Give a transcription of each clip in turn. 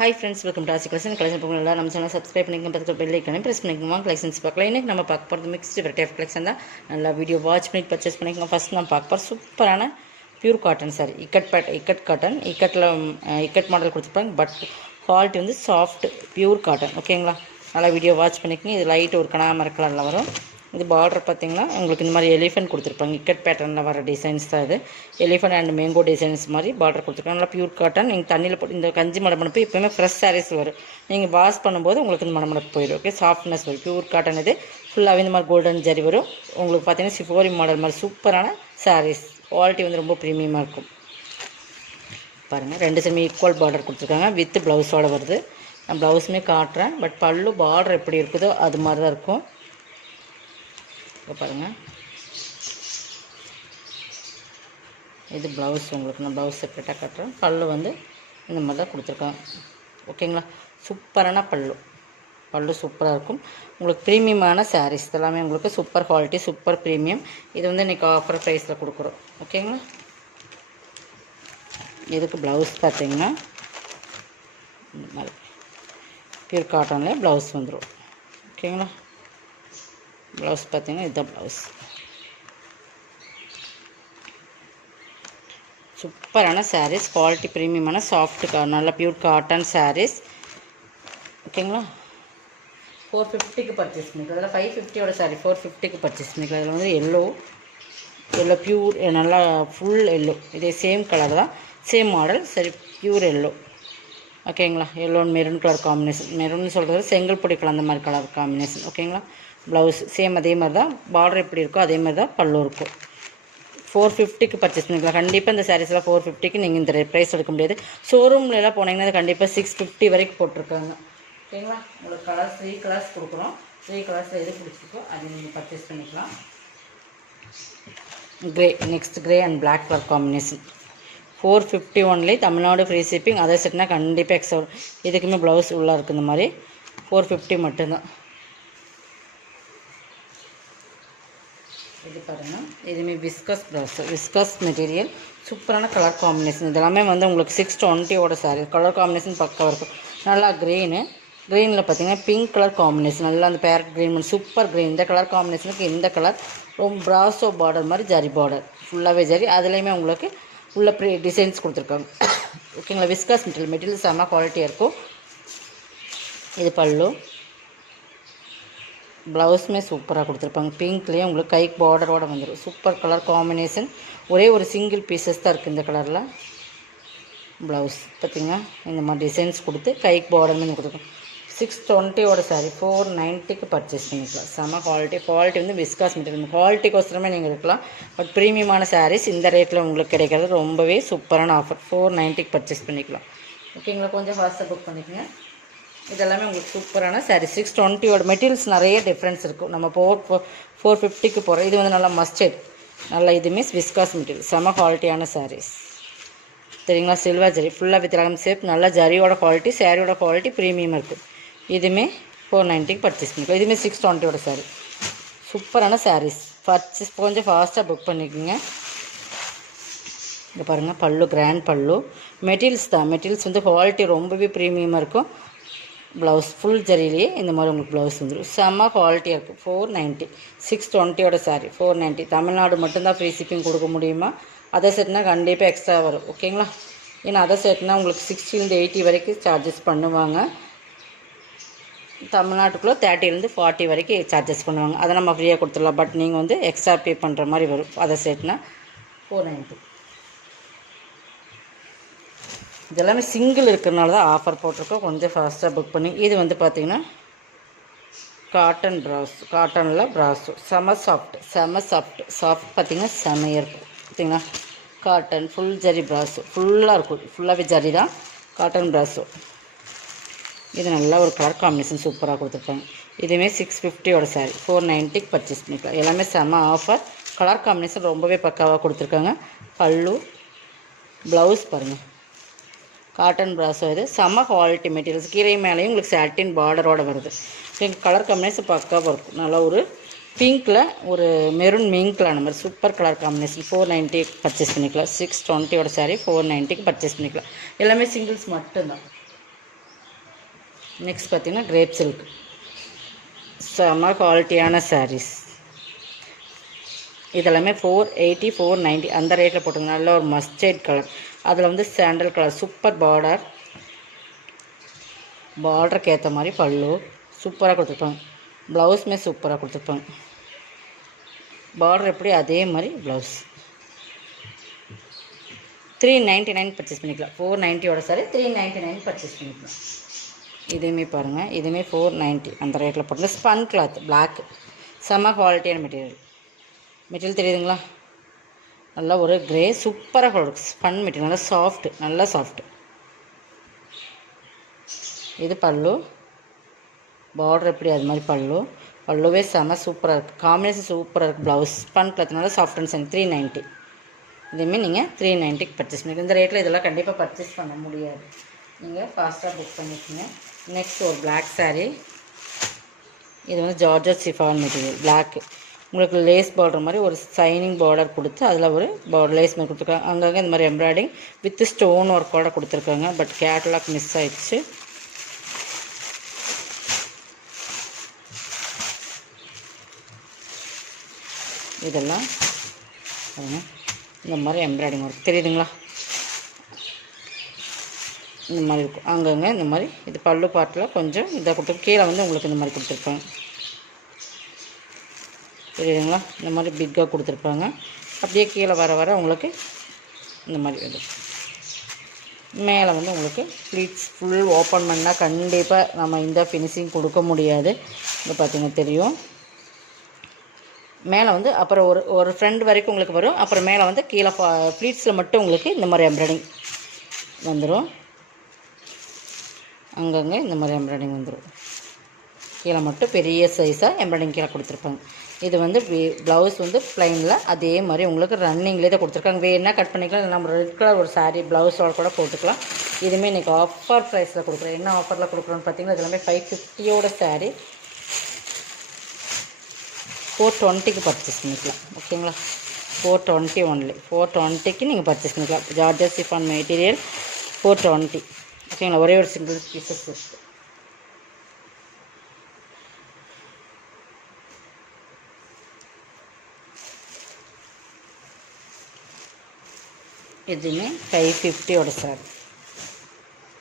Hi friends, welcome to Asi Collection. Collection போகலாம் நம்ம channel subscribe பண்ணிக்கங்க, பக்கத்துல பெல் ஐகானை பிரஸ் பண்ணிக்கங்க. கலெக்ஷன்ஸ் பார்க்கலாம். இன்னைக்கு நம்ம பார்க்க போகிறது மிக்ஸ்டு வெரைட்டி ஆஃப் கலெக்ஷன் தான். நல்லா வீடியோ வாட்ச் பண்ணி பர்ச்சேஸ் பண்ணிக்கோங்க. ஃபர்ஸ்ட் நம்ம பார்க்க போகிற சூப்பரான pure cotton sorry, ikat cotton. Ikat model கொடுத்துருப்பாங்க, பட் குவாலிட்டி வந்து சாஃப்ட் பியூர் காட்டன். ஓகேங்களா, நல்லா வீடியோ வாட்ச் பண்ணிக்கங்க. இது லைட் ஒரு கனாமர கலரில் வரும். இது பார்டர் பார்த்திங்கன்னா உங்களுக்கு இந்த மாதிரி எலிஃபென்ட் கொடுத்துருப்பாங்க. இக்கட் பேட்டர்னில் வர டிசைன்ஸ் தான் இது. எலிஃபென்ட் அண்ட் மேங்கோ டிசைன்ஸ் மாதிரி பார்டர் கொடுத்துருக்காங்க. நல்லா பியூர் காட்டன். நீங்கள் தண்ணியில் போட்டு இந்த கஞ்சி மடமடப்பு எப்போயுமே ஃப்ரெஷ் சாரீஸ் வரும். நீங்கள் வாஷ் பண்ணும்போது உங்களுக்கு இந்த மடமடப்பு போயிடும். ஓகே, சாஃப்ட்னஸ் வரும். பியூர் காட்டன் இது ஃபுல்லாகவே இந்த மாதிரி கோல்டன் ஜரி வரும். உங்களுக்கு பார்த்தீங்கன்னா சிஃபோரி மாடல் மாதிரி சூப்பரான சாரீஸ். குவாலிட்டி வந்து ரொம்ப ப்ரீமியமாக இருக்கும். பாருங்கள், ரெண்டு சைடுமே ஈக்குவல் பார்டர் கொடுத்துருக்காங்க. வித் ப்ளவுஸோடு வருது. நான் ப்ளவுஸுமே காட்டுறேன், பட் பல்லு பார்டர் எப்படி இருக்குதோ அது மாதிரி தான் இருக்கும். பாருங்கள், இது ப்ளவுஸ். உங்களுக்கு நான் ப்ளவுஸ் செப்பரேட்டாக காட்டுறேன். பல்லு வந்து இந்த மாதிரி தான் கொடுத்துருக்காங்க. ஓகேங்களா, சூப்பரான பல்லு சூப்பராக இருக்கும். உங்களுக்கு ப்ரீமியமான சாரீஸ் எல்லாமே உங்களுக்கு சூப்பர் குவாலிட்டி, சூப்பர் ப்ரீமியம். இது வந்து இன்றைக்கி ஆஃபர் ப்ரைஸில் கொடுக்குறோம். ஓகேங்களா, இதுக்கு ப்ளவுஸ் பார்த்திங்கன்னா இந்த மாதிரி பியூர் காட்டன்லேயே ப்ளவுஸ் வந்துடும். ஓகேங்களா, ப்ளவுஸ் பார்த்திங்கன்னா இதுதான் ப்ளவுஸ். சூப்பரான சாரீஸ், குவாலிட்டி ப்ரீமியமான சாஃப்ட் நல்ல பியூர் காட்டன் சாரீஸ். ஓகேங்களா, 450க்கு பர்ச்சேஸ் பண்ணிக்கலாம். அதில் 550யோட சாரீ 450க்கு பர்ச்சேஸ் பண்ணிக்கலாம். அதில் வந்து எல்லோ பியூர் நல்லா ஃபுல் எல்லோ. இதே சேம் கலர் தான், சேம் மாடல். சரி, பியூர் எல்லோ. ஓகேங்களா, yellow and maroon colour combination. Maroon சொல்கிறது செங்கல் பொடி கலர், அந்த மாதிரி கலர் காம்பினேஷன். ஓகேங்களா, ப்ளவுஸ் சேம் அதே மாதிரி தான். பார்டர் எப்படி இருக்கோ அதே மாதிரி தான் பல்லு இருக்கும். 450க்கு பர்ச்சேஸ் பண்ணிக்கலாம். கண்டிப்பாக இந்த சாரீஸ்லாம் 450க்கு நீங்கள் இந்த ப்ரைஸ் எடுக்க முடியாது. ஷோரூம்லாம் போனீங்கன்னா கண்டிப்பாக 650 வரைக்கும் போட்டிருக்காங்க. ஓகேங்களா, உங்களுக்கு கலர்ஸ் 3 கலர்ஸ் கொடுக்குறோம். 3 கலர்ஸில் எது பிடிச்சிருக்கோ அது நீங்கள் பர்ச்சேஸ் பண்ணிக்கலாம். Next grey and black colour combination 450 only. Tamil Nadu free shipping. அதை செட்னா கண்டிப்பாக எக்ஸ்ட்ரா. இதுக்குமே ப்ளவுஸ் உள்ளே இருக்குது. இந்த மாதிரி 450 மட்டும்தான். இது பாருங்கள், இதுவுமே விஸ்கஸ் மெட்டீரியல். சூப்பரான கலர் காம்பினேஷன். இதெல்லாமே வந்து உங்களுக்கு 620யோட சாரீ. கலர் காம்பினேஷன் பக்காவாக இருக்கும். நல்லா க்ரீனில் பார்த்தீங்கன்னா பிங்க் கலர் காம்பினேஷன். நல்லா அந்த பேரட் க்ரீன், சூப்பர் க்ரீன். இந்த கலர் காம்பினேஷனுக்கு இந்த கலர் ரொம்ப ப்ராஸோ பார்டர் மாதிரி ஜரி பார்டர், ஃபுல்லாகவே ஜரி. அதுலேயுமே உங்களுக்கு உள்ள டிசைன்ஸ் கொடுத்துருக்காங்க. ஓகேங்களா, விஸ்கஸ் மெட்டீரியல் செம்ம குவாலிட்டியாக இருக்கும். இது பல்லு. ப்ளவுஸுமே சூப்பராக கொடுத்துருப்பாங்க. பிங்க்லேயே உங்களுக்கு கைக்கு பார்டரோடு வந்துடும். Super colour combination. ஒரே ஒரு சிங்கிள் பீசஸ் தான் இருக்குது இந்த கலரில். ப்ளவுஸ் பார்த்திங்கன்னா இந்த மாதிரி டிசைன்ஸ் கொடுத்து கைக்கு பார்டர்னு கொடுத்துருக்கோம். 620யோட சாரீ 490க்கு பர்ச்சேஸ் பண்ணிக்கலாம். செம்ம குவாலிட்டி வந்து விஸ்காஸ் மெட்டீரியல். குவாலிட்டிக்கோசரமே நீங்கள் இருக்கலாம். பட் ப்ரீமியமான சாரீஸ் இந்த ரேட்டில் உங்களுக்கு கிடைக்கிறது ரொம்பவே சூப்பரான ஆஃபர். 490க்கு பர்ச்சேஸ் பண்ணிக்கலாம். ஓகேங்களா, கொஞ்சம் ஃபாஸ்ட்டாக புக் பண்ணிக்கோங்க. இதெல்லாமே உங்களுக்கு சூப்பரான சாரீ. 620யோட மெட்டீரியல்ஸ் நிறைய டிஃப்ரென்ஸ் இருக்கும். நம்ம 450க்கு போகிறோம். இது வந்து நல்லா மஸ்டர்ட். நல்லா இதுவுமே விஸ்காஸ் மெட்டீரியல். செம குவாலிட்டியான சாரீஸ் சரிங்களா. சில்வர் ஜரி ஃபுல்லாக வித் ரகம் சேப். நல்லா ஜரியோட குவாலிட்டி, சாரியோட குவாலிட்டி ப்ரீமியமாக இருக்குது. இதுவுமே 490க்கு பர்ச்சேஸ் பண்ணிக்கலாம். இதுவுமே 620யோட சாரீ. சூப்பரான சாரீஸ். பர்ச்சேஸ் கொஞ்சம் ஃபாஸ்ட்டாக புக் பண்ணிக்கோங்க. இங்கே பாருங்கள், பல்லு கிராண்ட் பல்லு. மெட்டீரியல்ஸ் வந்து குவாலிட்டி ரொம்பவே ப்ரீமியமாக இருக்கும். ப்ளவுஸ் ஃபுல் ஜரியிலேயே இந்த மாதிரி உங்களுக்கு ப்ளவுஸ் வந்துடும். செம்ம குவாலிட்டியாக இருக்குது. 490. 620யோட சாரீ 490. தமிழ்நாடு மட்டும்தான் ஃப்ரீ ஷிப்பிங் கொடுக்க முடியுமா? அதை செட்னா கண்டிப்பாக எக்ஸ்ட்ரா வரும். ஓகேங்களா, ஏன்னா அதை செட்னா உங்களுக்கு 60 80 வரைக்கும் சார்ஜஸ் பண்ணுவாங்க. தமிழ்நாட்டுக்குள்ளே 30 40 வரைக்கும் சார்ஜஸ் பண்ணுவாங்க. அதை நம்ம ஃப்ரீயாக கொடுத்துடலாம். பட் நீங்கள் வந்து எக்ஸ்ட்ரா பே பண்ணுற மாதிரி வரும். அதை செட்னா 490. இதெல்லாமே சிங்கிள் இருக்கிறனால தான் ஆஃபர் போட்டிருக்கோம். கொஞ்சம் ஃபாஸ்ட்டாக புக் பண்ணி. இது வந்து பார்த்திங்கன்னா காட்டனில் ப்ராஸோ. செம சாஃப்ட் பார்த்திங்கன்னா செமையாக இருக்கும். பார்த்திங்கன்னா காட்டன் ஃபுல் ஜரி ப்ராஸோ ஃபுல்லாக இருக்கும். ஃபுல்லாகவே ஜரி தான். காட்டன் ப்ராஸோ. இது நல்லா ஒரு கலர் காம்பினேஷன் சூப்பராக கொடுத்துருப்பாங்க. இதுவுமே 650யோட சாரீ 490க்கு பர்ச்சேஸ் பண்ணிக்கலாம். எல்லாமே செம ஆஃபர். கலர் காம்பினேஷன் ரொம்பவே பக்காவாக கொடுத்துருக்காங்க. பல்லு ப்ளவுஸ் பாருங்கள், காட்டன் ப்ராஸோ. இது செம்ம குவாலிட்டி மெட்டீரியல்ஸ். கீரை மேலேயும் உங்களுக்கு சாட்டின் பார்டரோடு வருது. கலர் காம்பினேஷன் பக்காவாக இருக்கும். நல்லா ஒரு பிங்க்கில் ஒரு மெரூன் மிங்க்கில் அந்த மாதிரி சூப்பர் கலர் காம்பினேஷன். 490 பர்ச்சேஸ் பண்ணிக்கலாம். 620யோட சாரீ 490க்கு பர்ச்சேஸ் பண்ணிக்கலாம். எல்லாமே சிங்கிள்ஸ் மட்டும்தான். நெக்ஸ்ட் பார்த்திங்கன்னா கிரேப் சில்க், செம்ம குவாலிட்டியான சாரீஸ். இதெல்லாமே 480 490 அந்த ரேட்டில் போட்டுங்க. நல்ல ஒரு மஸ்டர்ட் கலர், அதில் வந்து சாண்டல் கலர், சூப்பர் பார்டருக்கு ஏற்ற மாதிரி பல்லு சூப்பராக கொடுத்துருப்பாங்க. ப்ளவுஸுமே சூப்பராக கொடுத்துருப்பாங்க. பார்டர் எப்படி அதே மாதிரி ப்ளவுஸ். 399 பர்ச்சேஸ் பண்ணிக்கலாம். 490 சாரி 399 பர்ச்சேஸ் பண்ணிக்கலாம். இதுவுமே பாருங்கள், இதுவுமே 490 அந்த ரேட்டில் போட்டு. ஸ்பன் கிளாத் பிளாக், செம்ம குவாலிட்டியான மெட்டீரியல் தெரியுதுங்களா? நல்லா ஒரு கிரே சூப்பராக கொடுக்கும். ஸ்பன் மெட்டீரியல் நல்லா சாஃப்ட்டு, நல்லா சாஃப்ட்டு. இது பல்லு, பார்டர் எப்படி அது மாதிரி பல்லுவே செம்ம சூப்பராக இருக்குது. காம்பினேஷன் சூப்பராக இருக்குது. ப்ளவுஸ் ஸ்பன் கிளாத்னால சாஃப்ட் அண்ட் சன். 390. இதுவுமே நீங்கள் 390க்கு பர்ச்சேஸ் பண்ணிக்கலாம். இந்த ரேட்டில் இதெல்லாம் கண்டிப்பாக பர்ச்சேஸ் பண்ண முடியாது. நீங்கள் ஃபாஸ்ட்டாக புக் பண்ணிக்கோங்க. நெக்ஸ்ட் ஒரு பிளாக் சாரீ. இது வந்து ஜார்ஜட் சிஃபான் மெட்டீரியல் பிளாக்கு. உங்களுக்கு லேஸ் பார்டர் மாதிரி ஒரு சைனிங் பார்டர் கொடுத்து அதில் ஒரு லேஸ் மாதிரி கொடுத்துருக்காங்க. அங்கங்கே இந்த மாதிரி எம்ப்ராய்டிங் வித் ஸ்டோன் ஒர்க்கோடு கொடுத்துருக்காங்க. பட் கேட்டலாக் மிஸ் ஆயிடுச்சு. இதெல்லாம் இந்த மாதிரி எம்ப்ராய்டிங் ஒர்க் தெரியுதுங்களா? இந்த மாதிரி இருக்கும். அங்கங்கே இந்த மாதிரி இது பல்லு பாட்டில் கொஞ்சம் இதை கொடுத்து கீழே வந்து உங்களுக்கு இந்த மாதிரி கொடுத்துருப்பாங்க. தெரியுதுங்களா? இந்த மாதிரி பிக்காக கொடுத்துருப்பாங்க. அப்படியே கீழே வர உங்களுக்கு இந்த மாதிரி இது மேலே வந்து உங்களுக்கு ப்ளீட்ஸ் ஃபுல் ஓப்பன் பண்ணால் கண்டிப்பாக நம்ம இந்த ஃபினிஷிங் கொடுக்க முடியாது. இங்கே பார்த்தீங்கன்னா தெரியும். மேலே வந்து அப்புறம் ஒரு ஃப்ரண்ட் வரைக்கும் உங்களுக்கு வரும். அப்புறம் மேலே வந்து கீழே ப்ளீட்ஸில் மட்டும் உங்களுக்கு இந்த மாதிரி எம்ப்ராய்டிங் வந்துடும். அங்கங்கே இந்த மாதிரி எம்ப்ராய்டிங் வந்துடும். கீழே மட்டும் பெரிய சைஸாக எம்ப்ராய்டிங் கீழே கொடுத்துருப்பாங்க. இது வந்து ப்ளவுஸ் வந்து ப்ளைனில் அதே மாதிரி உங்களுக்கு ரன்னிங்லேயே தான் கொடுத்துருக்காங்க. வேணால் கட் பண்ணிக்கலாம். நம்ம ரெட் கலர் ஒரு சாரீ ப்ளவுஸோட கூட போட்டுக்கலாம். இதுவுமே இன்றைக்கி ஆஃபர் ப்ரைஸில் கொடுக்குறோம். என்ன ஆஃபரில் கொடுக்குறோன்னு பார்த்தீங்கன்னா இது எல்லாமே 550 சாரீ 420க்கு பர்ச்சேஸ் பண்ணிக்கலாம். ஓகேங்களா? 420 ஒன்லி. 420க்கு நீங்கள் பர்ச்சேஸ் பண்ணிக்கலாம். Georgette chiffon material 420. ஓகேங்களா? ஒரே ஒரு சிங்கிள் பீசஸ் இருக்குது. இதுவுமே 550 சார்.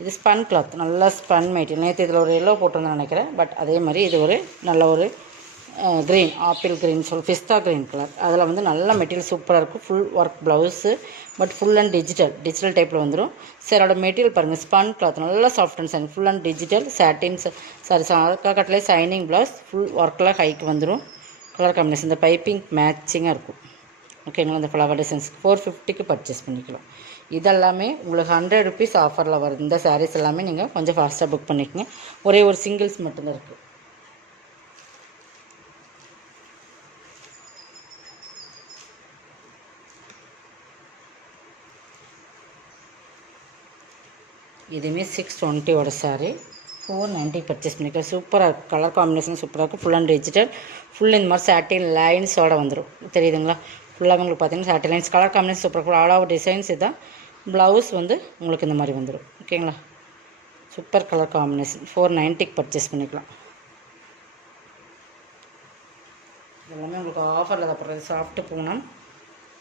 இது ஸ்பன் கிளாத், நல்லா ஸ்பன் மெட்டீரியல். நேற்று இதில் ஒரு எல்லோ போட்டிருந்தேன்னு நினைக்கிறேன். பட் அதே மாதிரி இது ஒரு நல்ல ஒரு க்ரீன், ஆப்பிள் க்ரீன் பிஸ்தா க்ரீன் கலர். அதில் வந்து நல்ல மெட்டீரியல் சூப்பராக இருக்கும். Full work blouse, but full and digital டைப்பில் வந்துடும். சாரோட மெட்டீரியல் பாருங்கள், ஸ்பன் கிளாத் நல்லா soft and shine. Full and digital satin கட்டிலே சைனிங் ப்ளவுஸ். ஃபுல் ஒர்க்கில் ஹைக்கு வந்துடும். கலர் காம்பினேஷன் இந்த பைப்பிங் மேட்சிங்காக இருக்கும். ஓகேங்களா? இந்த ஃப்ளவர் டிசைன்ஸ் 450க்கு பர்ச்சேஸ் பண்ணிக்கலாம். இதெல்லாமே உங்களுக்கு 100 ருபீஸ் ஆஃபரில் வருது. இந்த சாரீஸ் எல்லாமே நீங்கள் கொஞ்சம் ஃபாஸ்ட்டாக புக் பண்ணிக்கோங்க. ஒரே ஒரு சிங்கிள்ஸ் மட்டும்தான் இருக்குது. இதுவுமே 620 சாரீ 490 பர்ச்சேஸ் பண்ணிக்கலாம். சூப்பராக இருக்கும். கலர் காம்பினேஷன் சூப்பராக இருக்கும். ஃபுல் அண்ட் டிஜிட்டல், ஃபுல் இந்த மாதிரி சாட்டின் லைன்ஸோடு வந்துடும். தெரியுதுங்களா? ஃபுல்லாக உங்களுக்கு பார்த்தீங்கன்னா சாட்டின் லைன்ஸ். கலர் காம்பினேஷன் சூப்பராக இருக்கும். ஆல் ஓவர் டிசைன்ஸ் இதுதான். ப்ளவுஸ் வந்து உங்களுக்கு இந்த மாதிரி வந்துடும். ஓகேங்களா? சூப்பர் கலர் காம்பினேஷன் 490க்கு பர்ச்சேஸ் பண்ணிக்கலாம். எல்லாமே உங்களுக்கு ஆஃபரில் தான் போடுறது. சாஃப்ட்டு பூனம்,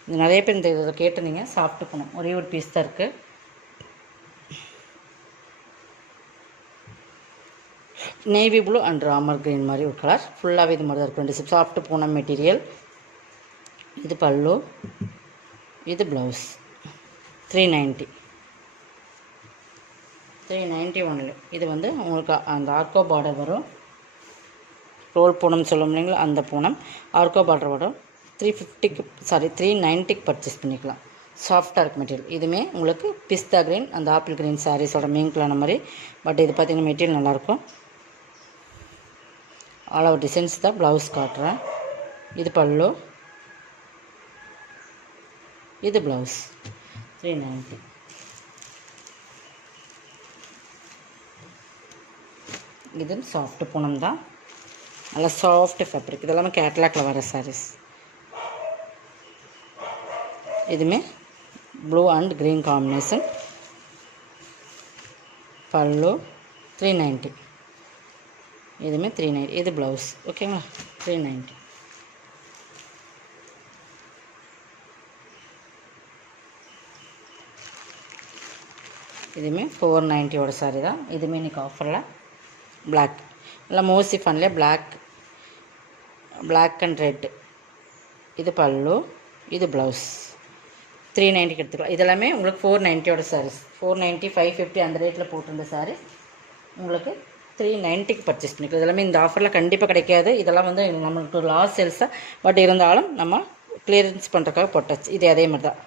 இது நிறைய பேர் இந்த இதில் கேட்டிருந்தீங்க. சாஃப்ட்டு பூனம் ஒரே ஒரு பீஸ் தான் இருக்குது. Navy blue and Ramar green மாதிரி ஒரு கலர். ஃபுல்லாகவே இது மாதிரி தான் இருக்கும். Soft Poonam material. இது பல்லு, இது ப்ளவுஸ். 390 ஒன்லி. இது வந்து உங்களுக்கு அந்த ஆர்கோ பார்டர் வரும். ரோல் பூனம் சொல்லும் இல்லைங்களா, அந்த பூனம் ஆர்கோ பார்டர் வரும். 390க்கு பர்ச்சேஸ் பண்ணிக்கலாம். சாஃப்டாக இருக்குது மெட்டீரியல். இதுவுமே உங்களுக்கு பிஸ்தா க்ரீன் அந்த ஆப்பிள் க்ரீன் சாரீஸோட மீன்களான மாதிரி. பட் இது பார்த்திங்கன்னா மெட்டீரியல் நல்லாயிருக்கும். ஆல் ஓவர் டிசைன்ஸ் தான். ப்ளவுஸ் காட்டுறேன். இது பல்லு, இது ப்ளவுஸ். 390. இது சாஃப்ட் பூனம் தான். நல்லா சாஃப்ட் ஃபேப்ரிக். இதெல்லாமே கேட்லாக்ல வர சாரீஸ். இதுவுமே ப்ளூ அண்ட் க்ரீன் காம்பினேஷன். பல்லு 390. இதுவுமே 390. இது ப்ளவுஸ். ஓகேங்களா? 390. இதுவுமே 490 சாரி தான். இதுவுமே இன்றைக்கி ஆஃபரில் பிளாக், நல்லா மோசி ஃபன்லேயே பிளாக் அண்ட் ரெட். இது பல்லு, இது ப்ளவுஸ். 390 எடுத்துக்கலாம். இதெல்லாமே உங்களுக்கு 490 சாரீஸ். 490, 550 அந்த ரேட்டில் போட்டிருந்த சாரீஸ் உங்களுக்கு 390க்கு பர்ச்சேஸ் பண்ணிக்கலாம். இதெல்லாமே இந்த ஆஃபரில் கண்டிப்பாக கிடைக்காது. இதெல்லாம் வந்து நம்மளுக்கு லாஸ் சேல்ஸாக, பட் இருந்தாலும் நம்ம கிளியரன்ஸ் பண்ணுறதுக்காக போட்டாச்சு. இது அதே மாதிரி தான்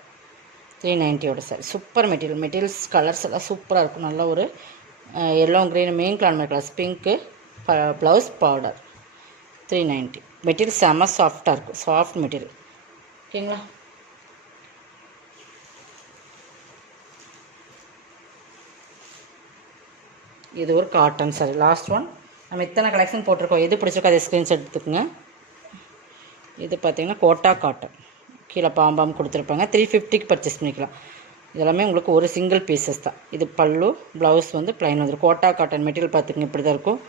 390 சாரி. சூப்பர் மெட்டீரியல்ஸ் கலர்ஸ் எல்லாம் சூப்பராக இருக்கும். நல்ல ஒரு எல்லோ க்ரீன் மெயின் கிளான் colours, pink, blouse powder. 390. Material செம்ம சாஃப்டாக இருக்கும். Soft material. ஓகேங்களா? இது ஒரு காட்டன் சாரி. Last one. நம்ம இத்தனை கலெக்ஷன் போட்டிருக்கோம். எது பிடிச்சிருக்கோ அதை ஸ்க்ரீன்ஷாட் எடுத்துக்கோங்க. இது பார்த்திங்கன்னா கோட்டா காட்டன். கீழே பாம்பாம் கொடுத்துருப்பாங்க. 350க்கு பர்ச்சேஸ் பண்ணிக்கலாம். இதெல்லாமே உங்களுக்கு ஒரு சிங்கிள் பீசஸ் தான். இது பல்லு, ப்ளவுஸ் வந்து ப்ளைன் வந்துடும். கோட்டா காட்டன் மெட்டீரியல் பார்த்துக்கங்க, இப்படி தான் இருக்கும்.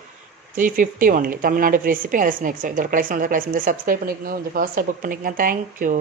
350 ஒன்லி. Tamil Nadu free shipping. அதை நெக்ஸ்ட் இதோட கலெக்ஷன் சப்ஸ்கிரைப் பண்ணிக்கோங்க. கொஞ்சம் ஃபாஸ்ட்டாக புக் பண்ணிக்கோங்க. தேங்க்யூ.